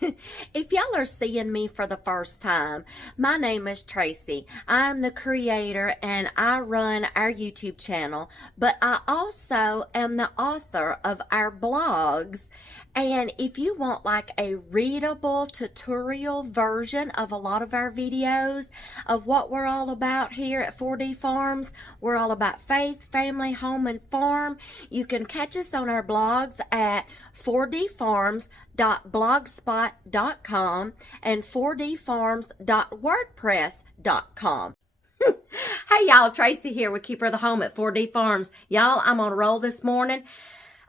If y'all are seeing me for the first time, my name is Tracy. I'm the creator and I run our YouTube channel, but I also am the author of our blogs. And if you want like a readable tutorial version of a lot of our videos of what we're all about here at 4D Farms, we're all about faith, family, home, and farm. You can catch us on our blogs at 4dfarms.blogspot.com and 4dfarms.wordpress.com. Hey y'all, Tracy here with Keeper of the Home at 4D Farms. Y'all, I'm on a roll this morning.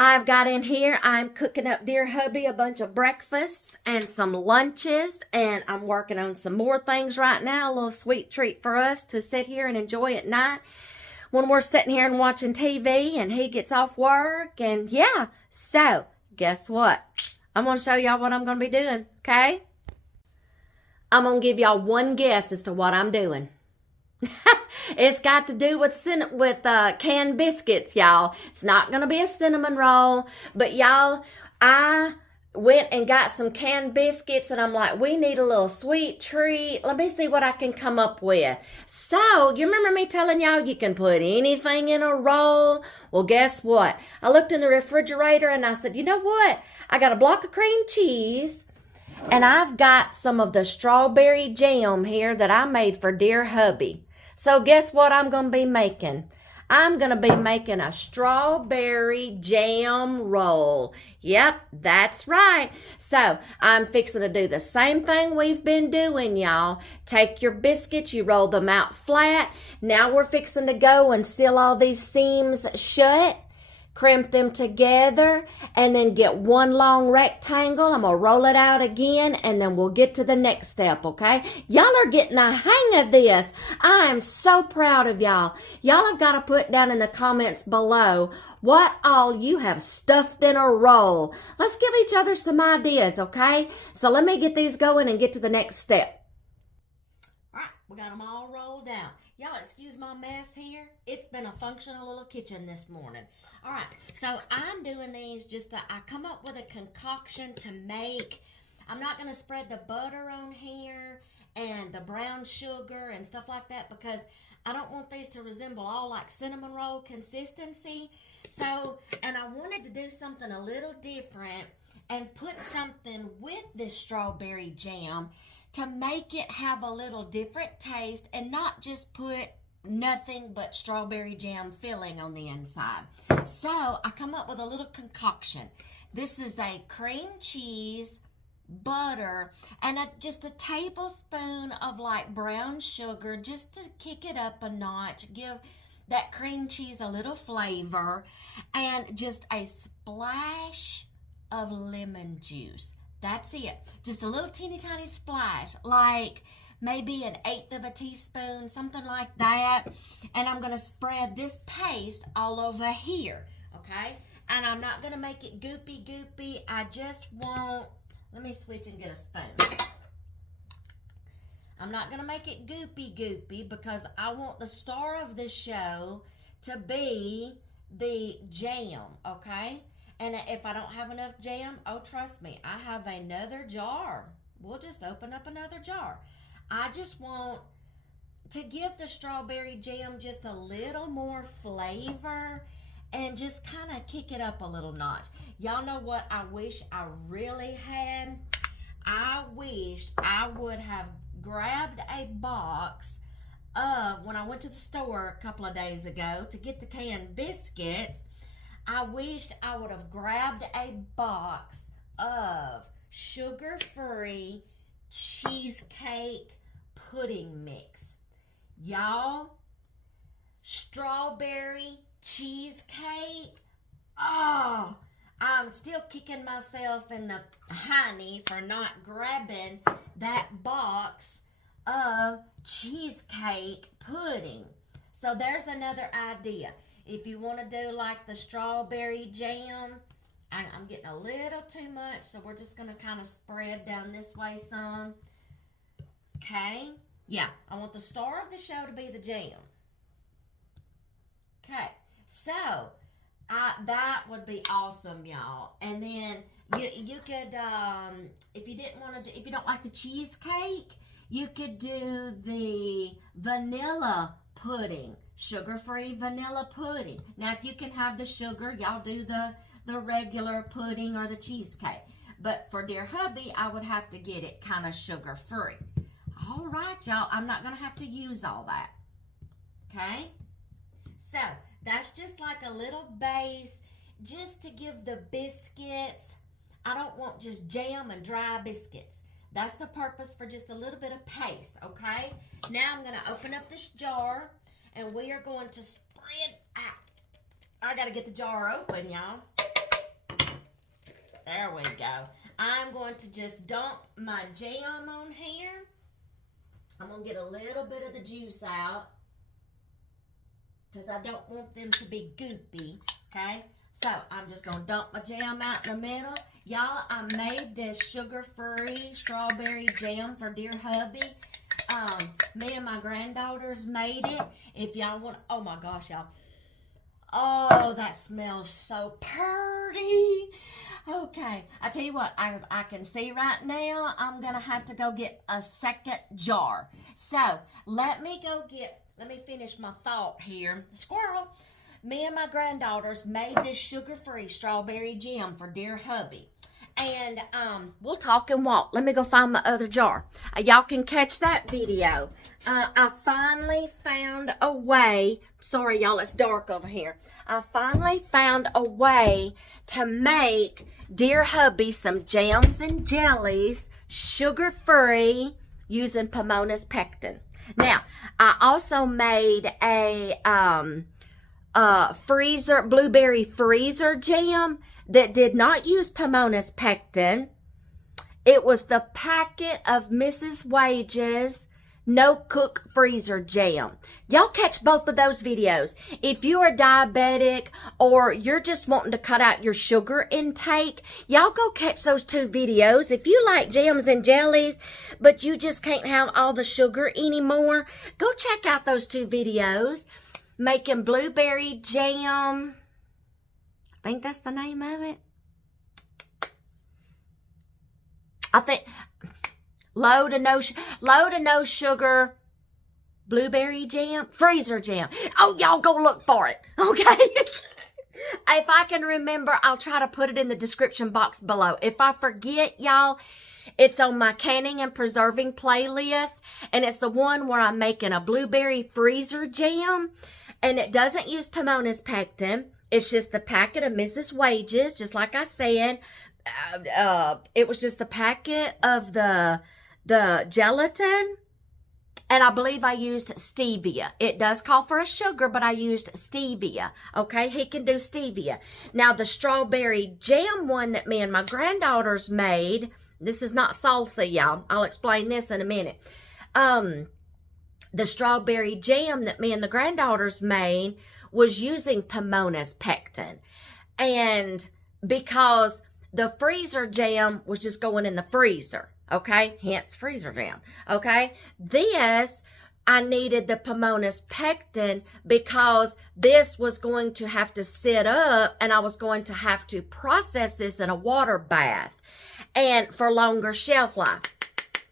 I've got in here, I'm cooking up dear hubby a bunch of breakfasts and some lunches, and I'm working on some more things right now, a little sweet treat for us to sit here and enjoy at night when we're sitting here and watching TV and he gets off work. And yeah, so guess what? I'm going to show y'all what I'm going to be doing, okay? I'm going to give y'all one guess as to what I'm doing. It's got to do with canned biscuits, y'all. It's not going to be a cinnamon roll, but y'all, I went and got some canned biscuits, and I'm like, we need a little sweet treat. Let me see what I can come up with. So, you remember me telling y'all you can put anything in a roll? Well, guess what? I looked in the refrigerator, and I said, you know what? I got a block of cream cheese, and I've got some of the strawberry jam here that I made for dear hubby. So guess what I'm going to be making? I'm going to be making a strawberry jam roll. Yep, that's right. So I'm fixing to do the same thing we've been doing, y'all. Take your biscuits, you roll them out flat. Now we're fixing to go and seal all these seams shut. Crimp them together, and then get one long rectangle. I'm going to roll it out again, and then we'll get to the next step, okay? Y'all are getting the hang of this. I am so proud of y'all. Y'all have got to put down in the comments below what all you have stuffed in a roll. Let's give each other some ideas, okay? So let me get these going and get to the next step. All right, we got them all rolled out. Y'all excuse my mess here. It's been a functional little kitchen this morning. All right, so I'm doing these I come up with a concoction to make. I'm not going to spread the butter on here and the brown sugar and stuff like that because I don't want these to resemble all like cinnamon roll consistency. So, and I wanted to do something a little different and put something with this strawberry jam to make it have a little different taste and not just put nothing but strawberry jam filling on the inside. So I come up with a little concoction. This is a cream cheese, butter, and just a tablespoon of like brown sugar just to kick it up a notch, give that cream cheese a little flavor, and just a splash of lemon juice. That's it. Just a little teeny tiny splash, like maybe 1/8 of a teaspoon, something like that. And I'm going to spread this paste all over here, okay? And I'm not going to make it goopy. I just want, let me switch and get a spoon. I'm not going to make it goopy because I want the star of this show to be the jam, okay? And if I don't have enough jam, oh, trust me, I have another jar. We'll just open up another jar. I just want to give the strawberry jam just a little more flavor and just kind of kick it up a little notch. Y'all know what I wish I really had? I wished I would have grabbed a box of, when I went to the store a couple of days ago to get the canned biscuits, I wished I would have grabbed a box of sugar-free cheesecake pudding mix. Y'all, strawberry cheesecake. Oh, I'm still kicking myself in the hiney for not grabbing that box of cheesecake pudding. So there's another idea. If you want to do like the strawberry jam, I'm getting a little too much, so we're just going to kind of spread down this way some. Okay? Yeah, I want the star of the show to be the jam. Okay, so that would be awesome, y'all. And then You could, if you didn't want to, if you don't like the cheesecake, you could do the vanilla pudding, sugar-free vanilla pudding. Now, if you can have the sugar, y'all do the regular pudding or the cheesecake. But for dear hubby, I would have to get it kind of sugar-free. All right, y'all. I'm not going to have to use all that. Okay? So, that's just like a little base just to give the biscuits. I don't want just jam and dry biscuits. That's the purpose for just a little bit of paste, okay? Now I'm going to open up this jar, and we are going to spread out. I got to get the jar open, y'all. There we go. I'm going to just dump my jam on here. I'm going to get a little bit of the juice out because I don't want them to be goopy, okay? So, I'm just going to dump my jam out in the middle. Y'all, I made this sugar-free strawberry jam for dear hubby. Me and my granddaughters made it. If y'all want, oh my gosh, y'all. Oh, that smells so pretty. Okay, I tell you what, I can see right now I'm going to have to go get a second jar. So, let me finish my thought here. Squirrel. Me and my granddaughters made this sugar-free strawberry jam for dear hubby. And we'll talk and walk. Let me go find my other jar. Y'all can catch that video. I finally found a way. Sorry, y'all, it's dark over here. I finally found a way to make dear hubby some jams and jellies, sugar-free, using Pomona's pectin. Now, I also made a blueberry freezer jam that did not use Pomona's pectin. It was the packet of Mrs. Wage's no cook freezer jam. Y'all catch both of those videos. If you're a diabetic or you're just wanting to cut out your sugar intake, y'all go catch those two videos. If you like jams and jellies, but you just can't have all the sugar anymore, go check out those two videos. Making blueberry jam. I think that's the name of it. I think low to no sugar blueberry jam, freezer jam. Oh, y'all go look for it, okay? If I can remember, I'll try to put it in the description box below. If I forget, y'all, it's on my canning and preserving playlist, and it's the one where I'm making a blueberry freezer jam, and it doesn't use Pomona's pectin. It's just the packet of Mrs. Wage's, just like I said. It was just the packet of the gelatin, and I believe I used stevia. It does call for a sugar, but I used stevia. Okay, he can do stevia. Now, the strawberry jam one that me and my granddaughters made, this is not salsa, y'all. I'll explain this in a minute. The strawberry jam that me and the granddaughters made was using Pomona's pectin. And because the freezer jam was just going in the freezer, okay? Hence freezer jam, okay? This, I needed the Pomona's pectin because this was going to have to sit up and I was going to have to process this in a water bath and for longer shelf life.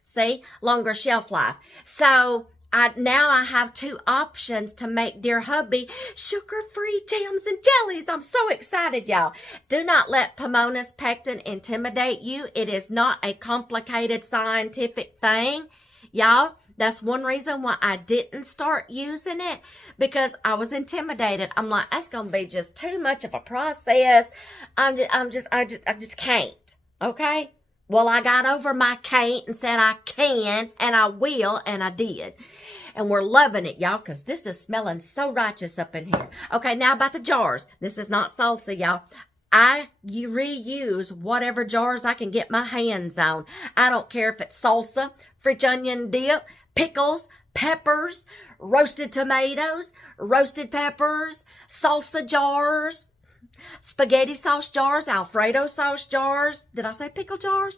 See? Longer shelf life. So now I have two options to make dear hubby sugar-free jams and jellies. I'm so excited, y'all. Do not let Pomona's pectin intimidate you. It is not a complicated scientific thing. Y'all, that's one reason why I didn't start using it, because I was intimidated. I'm like, that's going to be just too much of a process. I just can't. Okay? Well, I got over my can't and said I can, and I will, and I did. And we're loving it, y'all, because this is smelling so righteous up in here. Okay, now about the jars. This is not salsa, y'all. I reuse whatever jars I can get my hands on. I don't care if it's salsa, French onion dip, pickles, peppers, roasted tomatoes, roasted peppers, salsa jars, spaghetti sauce jars, Alfredo sauce jars. Did I say pickle jars?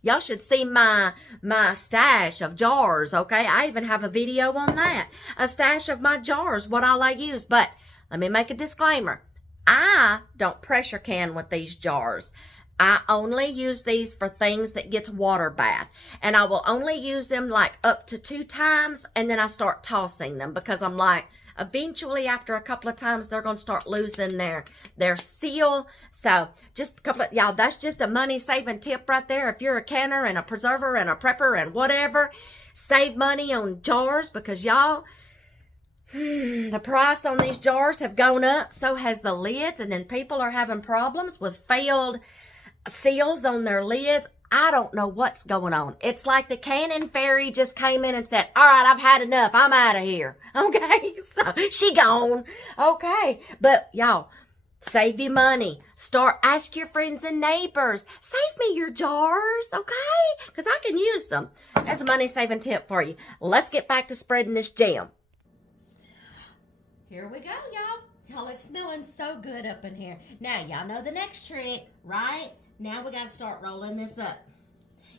Y'all should see my stash of jars, okay? I even have a video on that. A stash of my jars, what all I use. But let me make a disclaimer. I don't pressure can with these jars. I only use these for things that gets water bath. And I will only use them like up to 2 times, and then I start tossing them because I'm like, eventually after a couple of times, they're going to start losing their seal. So just a couple of, y'all, that's just a money saving tip right there. If you're a canner and a preserver and a prepper and whatever, save money on jars because y'all, the price on these jars have gone up. So has the lids. And then people are having problems with failed seals on their lids. I don't know what's going on. It's like the canning fairy just came in and said, all right, I've had enough. I'm out of here. Okay, so she gone. Okay, but y'all, save you money. Ask your friends and neighbors. Save me your jars, okay? Because I can use them. There's a money-saving tip for you. Let's get back to spreading this jam. Here we go, y'all. Y'all, it's smelling so good up in here. Now, y'all know the next trick, right? Now we got to start rolling this up.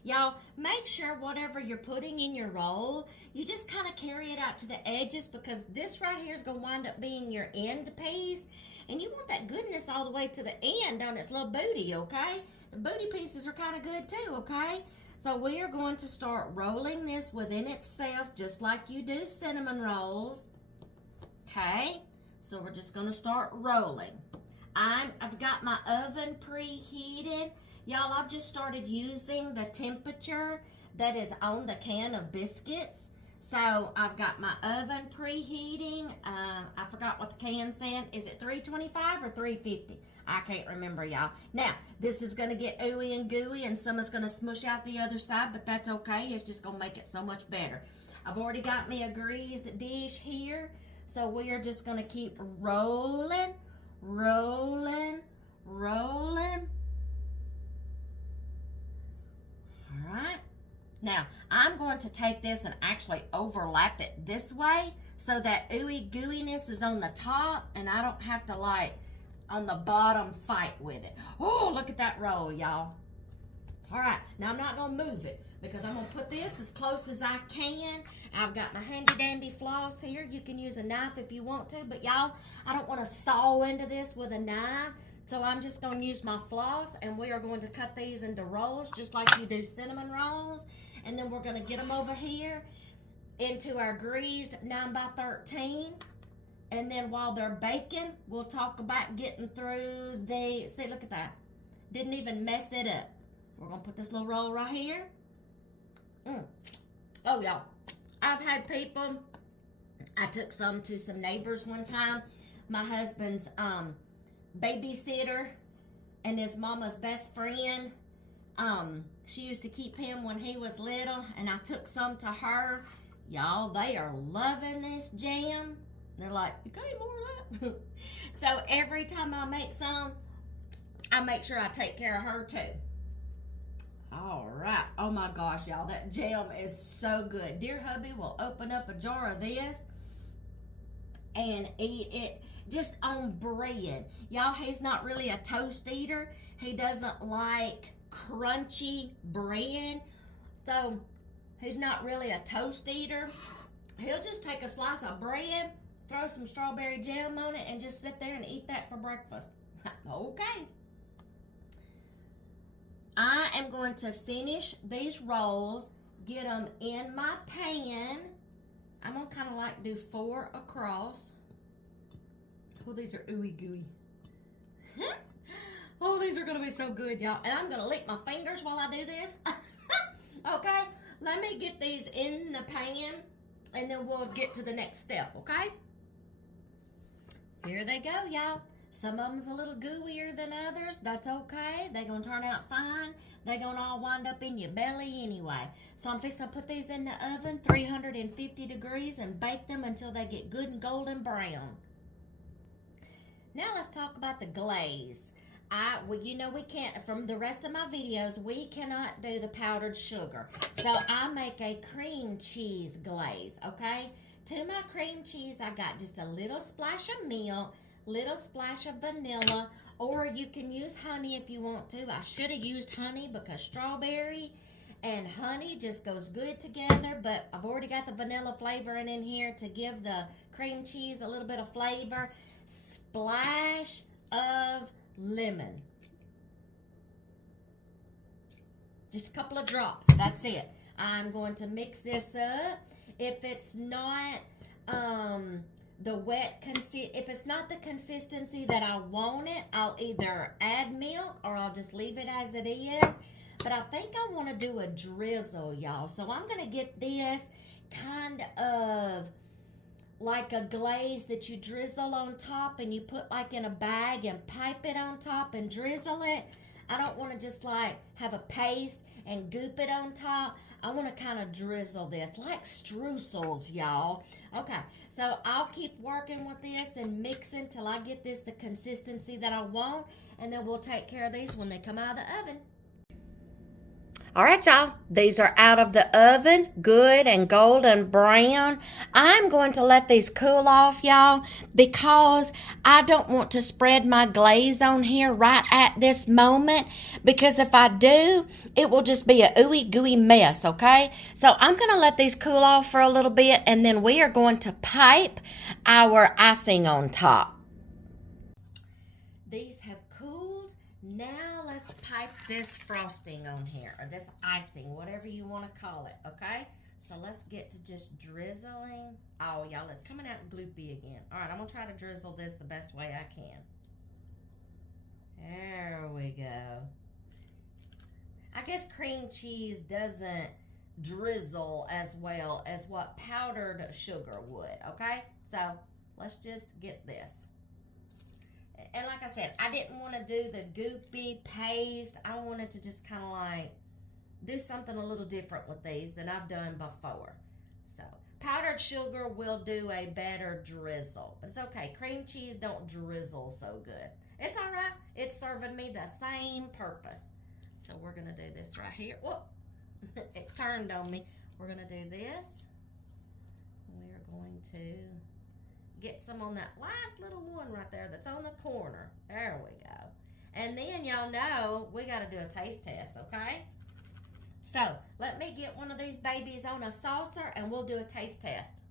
Y'all, make sure whatever you're putting in your roll, you just kind of carry it out to the edges because this right here is going to wind up being your end piece. And you want that goodness all the way to the end on its little booty, okay? The booty pieces are kind of good too, okay? So we are going to start rolling this within itself just like you do cinnamon rolls. Okay? So we're just going to start rolling. I've got my oven preheated. Y'all, I've just started using the temperature that is on the can of biscuits. So I've got my oven preheating. I forgot what the can said. Is it 325 or 350? I can't remember, y'all. Now, this is going to get ooey and gooey, and some is going to smush out the other side, but that's okay. It's just going to make it so much better. I've already got me a greased dish here. So we are just going to keep rolling, rolling, rolling. All right. Now, I'm going to take this and actually overlap it this way so that ooey gooiness is on the top and I don't have to, like, on the bottom fight with it. Oh, look at that roll, y'all. All right. Now, I'm not going to move it because I'm going to put this as close as I can. I've got my handy dandy floss here. You can use a knife if you want to, but y'all, I don't want to saw into this with a knife. So I'm just going to use my floss, and we are going to cut these into rolls just like you do cinnamon rolls. And then we're going to get them over here into our greased 9x13. And then while they're baking, we'll talk about getting through the, see, look at that. Didn't even mess it up. We're going to put this little roll right here. Oh, y'all, I've had people, I took some to some neighbors one time. My husband's babysitter and his mama's best friend, she used to keep him when he was little, and I took some to her. Y'all, they are loving this jam. They're like, you got any more of that? So every time I make some, I make sure I take care of her too. All right. Oh my gosh, y'all, that jam is so good. Dear hubby will open up a jar of this and eat it just on bread. Y'all, he's not really a toast eater. He doesn't like crunchy bread. So he's not really a toast eater. He'll just take a slice of bread, throw some strawberry jam on it, and just sit there and eat that for breakfast. Okay. I am going to finish these rolls, get them in my pan. I'm going to kind of like do 4 across. Oh, these are ooey gooey. Oh, these are going to be so good, y'all. And I'm going to lick my fingers while I do this. Okay, let me get these in the pan, and then we'll get to the next step, okay? Here they go, y'all. Some of them's a little gooier than others. That's okay. They're going to turn out fine. They're going to all wind up in your belly anyway. So I'm fixing to put these in the oven, 350 degrees, and bake them until they get good and golden brown. Now let's talk about the glaze. Well, you know we can't, from the rest of my videos, we cannot do the powdered sugar. So I make a cream cheese glaze, okay? To my cream cheese, I got just a little splash of milk, little splash of vanilla, or you can use honey if you want to. I should have used honey because strawberry and honey just goes good together, but I've already got the vanilla flavoring in here to give the cream cheese a little bit of flavor. Splash of lemon. Just a couple of drops. That's it. I'm going to mix this up. If it's not if it's not the consistency that I want it, I'll either add milk or I'll just leave it as it is. But I think I want to do a drizzle, y'all. So I'm going to get this kind of like a glaze that you drizzle on top and you put like in a bag and pipe it on top and drizzle it. I don't want to just like have a paste and goop it on top. I want to kind of drizzle this like streusels, y'all. Okay, so I'll keep working with this and mixing till I get this the consistency that I want, and then we'll take care of these when they come out of the oven. All right, y'all, these are out of the oven, good and golden brown. I'm going to let these cool off, y'all, because I don't want to spread my glaze on here right at this moment, because if I do, it will just be a ooey gooey mess, okay? So I'm going to let these cool off for a little bit, and then we are going to pipe our icing on top. These have cooled. Now let's pipe this frosting on here, or this icing, whatever you want to call it, okay? So let's get to just drizzling. Oh, y'all, it's coming out gloopy again. All right, I'm going to try to drizzle this the best way I can. There we go. I guess cream cheese doesn't drizzle as well as what powdered sugar would, okay? So let's just get this. And like I said, I didn't want to do the goopy paste. I wanted to just kind of like do something a little different with these than I've done before. So powdered sugar will do a better drizzle. But it's okay. Cream cheese don't drizzle so good. It's all right. It's serving me the same purpose. So we're going to do this right here. Whoop. It turned on me. We're going to do this. We are going to get some on that last little one right there that's on the corner. There we go. And then y'all know we got to do a taste test, okay? So let me get one of these babies on a saucer and we'll do a taste test.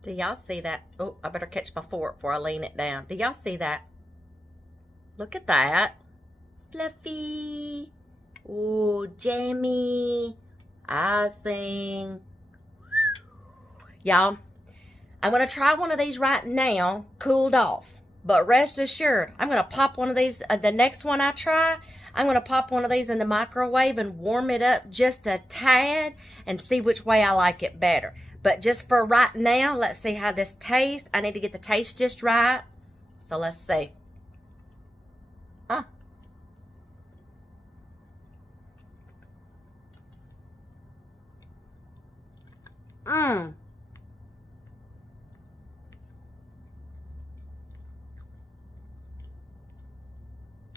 Do y'all see that? Oh, I better catch my fork before I lean it down. Do y'all see that? Look at that. Fluffy. Ooh, jammy. Icing. Y'all, I'm going to try one of these right now, cooled off. But rest assured, I'm going to pop one of these, the next one I try, I'm going to pop one of these in the microwave and warm it up just a tad and see which way I like it better. But just for right now, let's see how this tastes. I need to get the taste just right. So let's see.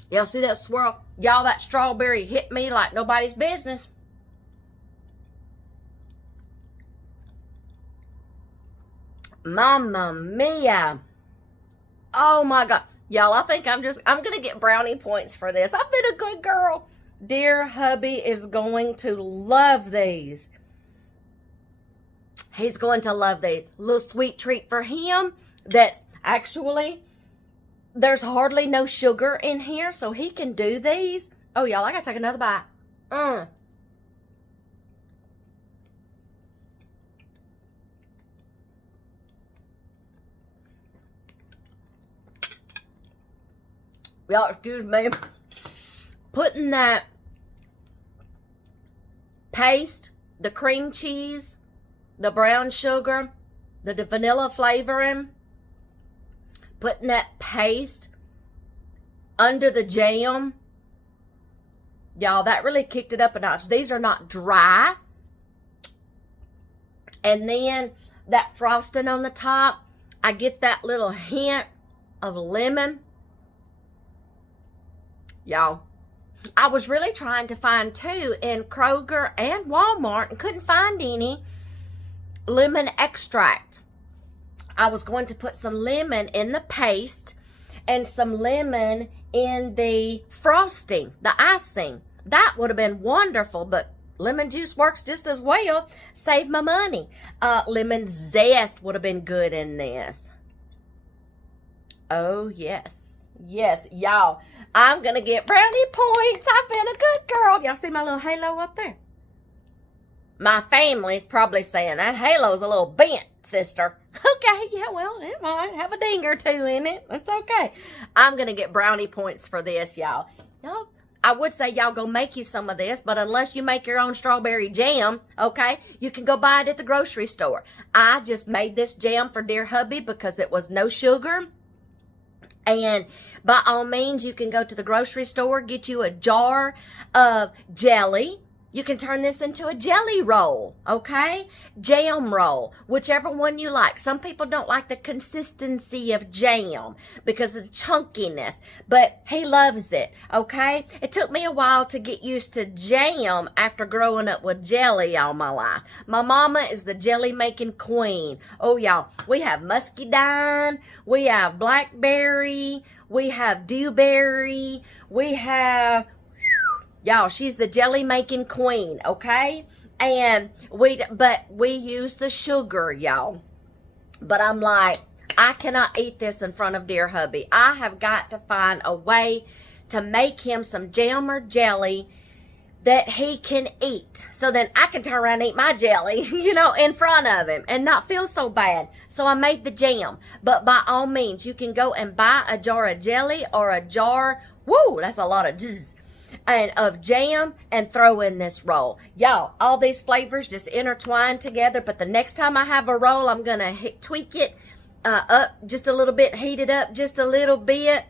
Y'all see that swirl? Y'all, that strawberry hit me like nobody's business. Mamma mia. Oh my God. Y'all, I think I'm going to get brownie points for this. I've been a good girl. Dear hubby is going to love these. He's going to love these. A little sweet treat for him that's actually, there's hardly no sugar in here, so he can do these. Oh, y'all, I got to take another bite. Y'all, excuse me. Putting that paste, the cream cheese, the brown sugar, the vanilla flavoring, putting that paste under the jam, y'all, that really kicked it up a notch. These are not dry. And then that frosting on the top, I get that little hint of lemon. Y'all, I was really trying to find two in Kroger and Walmart and couldn't find any lemon extract. I was going to put some lemon in the paste and some lemon in the frosting, the icing. That would have been wonderful, but lemon juice works just as well. Save my money. Lemon zest would have been good in this. Oh, yes. Yes, y'all. I'm going to get brownie points. I've been a good girl. Y'all see my little halo up there? My family's probably saying, that halo's a little bent, sister. Okay, yeah, well, it might have a ding or two in it. It's okay. I'm going to get brownie points for this, y'all. Y'all, I would say y'all go make you some of this, but unless you make your own strawberry jam, okay, you can go buy it at the grocery store. I just made this jam for dear hubby because it was no sugar. And by all means, you can go to the grocery store, get you a jar of jelly. You can turn this into a jelly roll, okay? Jam roll, whichever one you like. Some people don't like the consistency of jam because of the chunkiness, but he loves it, okay? It took me a while to get used to jam after growing up with jelly all my life. My mama is the jelly making queen. Oh, y'all, we have muscadine, we have blackberry, we have dewberry, we have... Y'all, she's the jelly making queen, okay? And we use the sugar, y'all. But I'm like, I cannot eat this in front of dear hubby. I have got to find a way to make him some jam or jelly that he can eat. So then I can turn around and eat my jelly, in front of him and not feel so bad. So I made the jam. But by all means, you can go and buy a jar of jelly or a jar, woo, that's a lot of jizz, and of jam and throw in this roll. Y'all, all these flavors just intertwine together, but the next time I have a roll, I'm going to tweak it up just a little bit, heat it up just a little bit,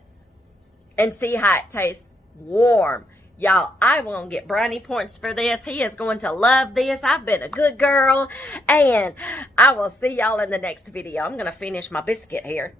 and see how it tastes warm. Y'all, I will get brownie points for this. He is going to love this. I've been a good girl, and I will see y'all in the next video. I'm going to finish my biscuit here.